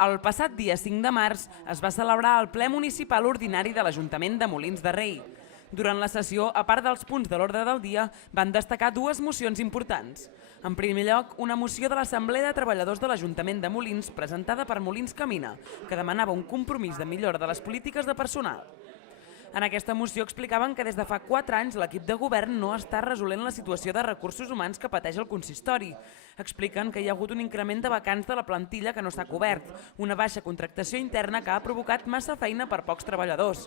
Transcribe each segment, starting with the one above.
El passat dia 5 de març es va celebrar el ple municipal ordinari de l'Ajuntament de Molins de Rei. Durant la sessió, a part dels punts de l'ordre del dia, van destacar dues mocions importants. En primer lloc, una moció de l'Assemblea de Treballadors de l'Ajuntament de Molins presentada per Molins Camina, que demanava un compromís de millora de les polítiques de personal. En aquesta moció explicaven que des de fa 4 anys l'equip de govern no està resolent la situació de recursos humans que pateix el consistori. Expliquen que hi ha hagut un increment de vacants de la plantilla que no s'ha cobert, una baixa contractació interna que ha provocat massa feina per pocs treballadors.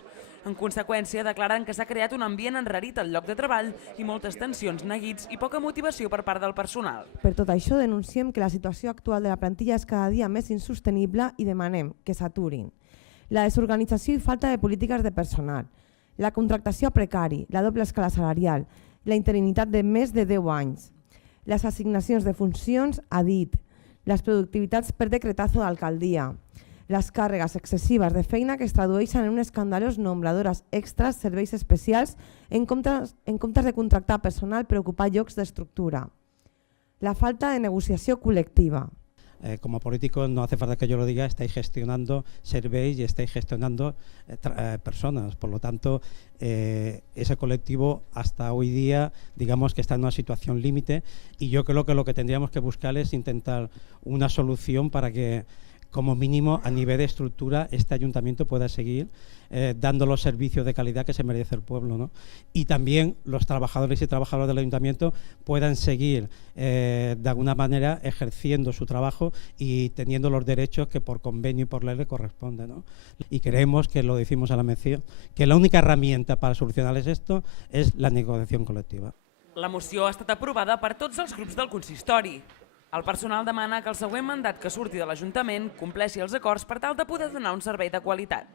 En conseqüència, declaren que s'ha creat un ambient enrarit al lloc de treball i moltes tensions, neguits i poca motivació per part del personal. Per tot això, denunciem que la situació actual de la plantilla és cada dia més insostenible i demanem que s'aturin la desorganització i falta de polítiques de personal, la contractació a precari, la doble escala salarial, la interinitat de més de 10 anys, les assignacions de funcions a dit, les productivitats per decretazo d'alcaldia, les càrregues excessives de feina que es tradueixen en un escandalós nombre d'hores extras, serveis especials, en comptes de contractar personal per ocupar llocs d'estructura, la falta de negociació col·lectiva. Como políticos no hace falta que yo lo diga, estáis gestionando serveis y estáis gestionando personas. Por lo tanto, ese colectivo hasta hoy día, digamos que está en una situación límite y yo creo que lo que tendríamos que buscar es intentar una solución para que, como mínimo, a nivel de estructura, este ayuntamiento pueda seguir dando los servicios de calidad que se merece el pueblo, ¿no? Y también los trabajadores y trabajadoras del ayuntamiento puedan seguir de alguna manera ejerciendo su trabajo y teniendo los derechos que por convenio y por ley le corresponden, ¿no? Y creemos, que lo decimos a la mención, que la única herramienta para solucionarles esto es la negociación colectiva. La moció ha estat aprovada per tots els grups del consistori. El personal demana que el següent mandat que surti de l'Ajuntament compleixi els acords per tal de poder donar un servei de qualitat.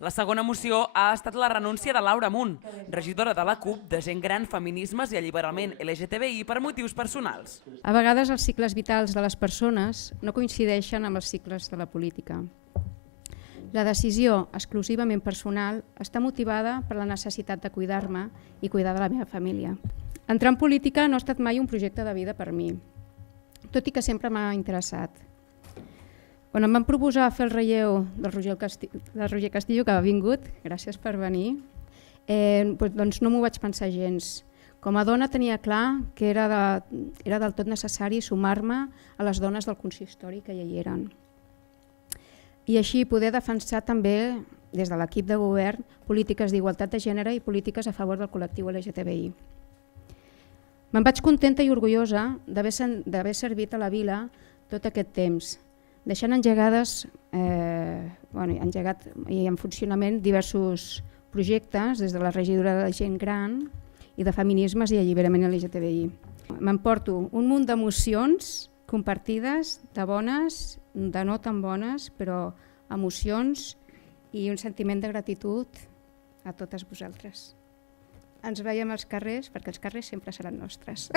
La segona moció ha estat la renúncia de Laura Munt, regidora de la CUP de Gent Gran, Feminismes i Alliberament LGTBI per motius personals. A vegades els cicles vitals de les persones no coincideixen amb els cicles de la política. La decisió exclusivament personal està motivada per la necessitat de cuidar-me i cuidar de la meva família. Entrar en política no ha estat mai un projecte de vida per mi, tot i que sempre m'ha interessat. Quan em van proposar fer el relleu del Roger Castillo, que ha vingut, gràcies per venir, doncs no m'ho vaig pensar gens. Com a dona tenia clar que era del tot necessari sumar-me a les dones del consistori que ja hi eren. I així poder defensar també, des de l'equip de govern, polítiques d'igualtat de gènere i polítiques a favor del col·lectiu LGTBI. Me'n vaig contenta i orgullosa d'haver servit a la vila tot aquest temps, deixant engegat i en funcionament diversos projectes des de la regidoria de Gent Gran i de Feminismes i Alliberament LGTBI. M'emporto un munt d'emocions compartides, de bones, de no tan bones, però emocions i un sentiment de gratitud a totes vosaltres. Ens veiem als carrers, perquè els carrers sempre seran nostres.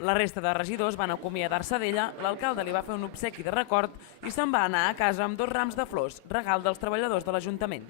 La resta de regidors van acomiadar-se d'ella, l'alcalde li va fer un obsequi de record i se'n va anar a casa amb 2 rams de flors, regal dels treballadors de l'Ajuntament.